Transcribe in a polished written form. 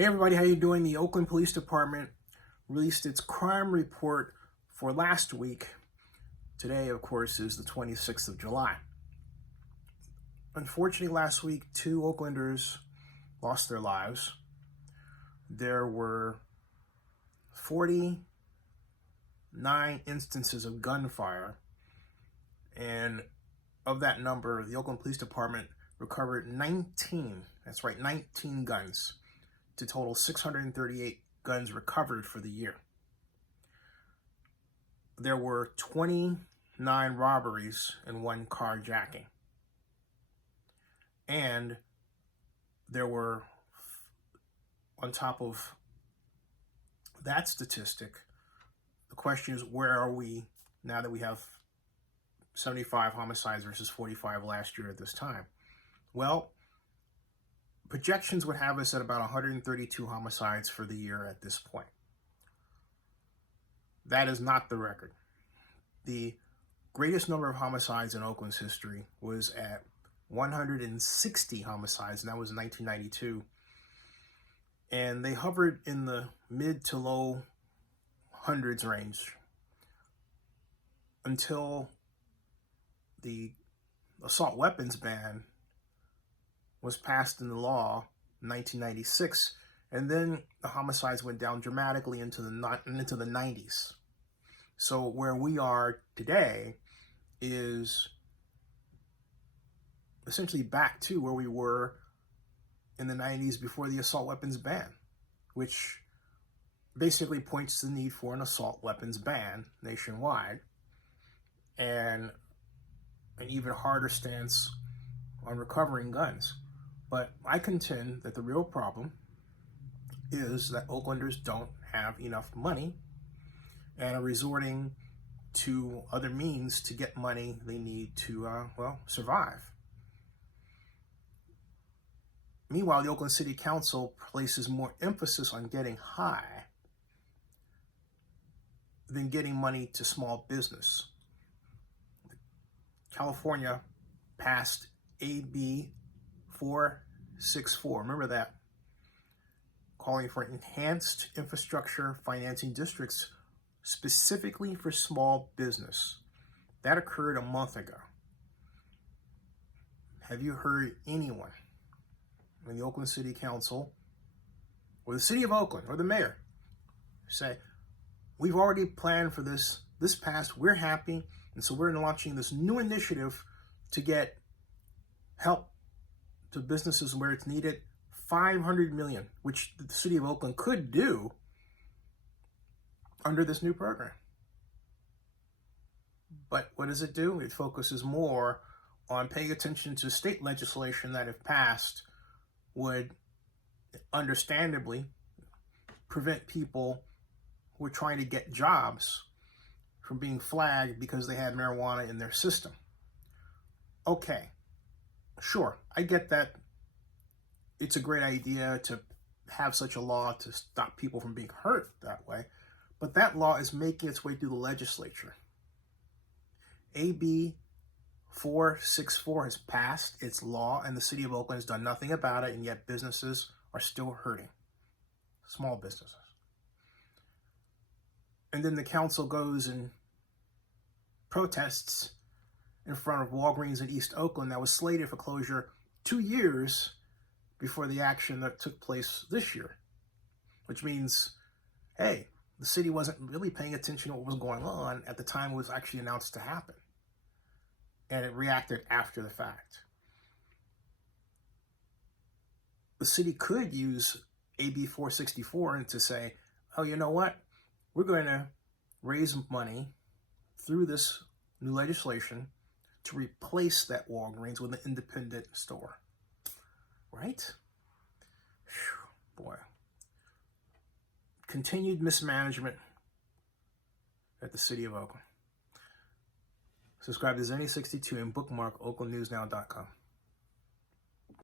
Hey everybody, how you doing? The Oakland Police Department released its crime report for last week. Today, of course, is the 26th of July. Unfortunately, last week, 2 Oaklanders lost their lives. There were 49 instances of gunfire, and of that number, the Oakland Police Department recovered 19 guns, to total 638 guns recovered for the year. There were 29 robberies and 1 carjacking. And there were, on top of that statistic, the question is, where are we now that we have 75 homicides versus 45 last year at this time? Well, projections would have us at about 132 homicides for the year at this point. That is not the record. The greatest number of homicides in Oakland's history was at 160 homicides, and that was in 1992. And they hovered in the mid to low hundreds range until the assault weapons ban was passed into law in 1996, and then the homicides went down dramatically into the 90s. So where we are today is essentially back to where we were in the 90s before the assault weapons ban, which basically points to the need for an assault weapons ban nationwide and an even harder stance on recovering guns. But I contend that the real problem is that Oaklanders don't have enough money and are resorting to other means to get money they need to, survive. Meanwhile, the Oakland City Council places more emphasis on getting high than getting money to small business. California passed AB 464, remember that, calling for enhanced infrastructure financing districts specifically for small business. That occurred a month ago. Have you heard anyone in the Oakland City Council or the City of Oakland or the mayor say, we've already planned for this passed, we're happy, and so we're launching this new initiative to get help to businesses where it's needed, $500 million, which the City of Oakland could do under this new program. But what does it do? It focuses more on paying attention to state legislation that, if passed, would understandably prevent people who are trying to get jobs from being flagged because they had marijuana in their system. Okay, sure, I get that it's a great idea to have such a law to stop people from being hurt that way, but that law is making its way through the legislature. AB 464 has passed its law, and the City of Oakland has done nothing about it, and yet businesses are still hurting. Small businesses. And then the council goes and protests in front of Walgreens in East Oakland that was slated for closure 2 years before the action that took place this year, which means, hey, the city wasn't really paying attention to what was going on at the time it was actually announced to happen, and it reacted after the fact. The city could use AB 464 and to say, oh, you know what? We're going to raise money through this new legislation to replace that Walgreens with an independent store. Right? Whew, boy. Continued mismanagement at the City of Oakland. Subscribe to Zennie 62 and bookmark oaklandnewsnow.com.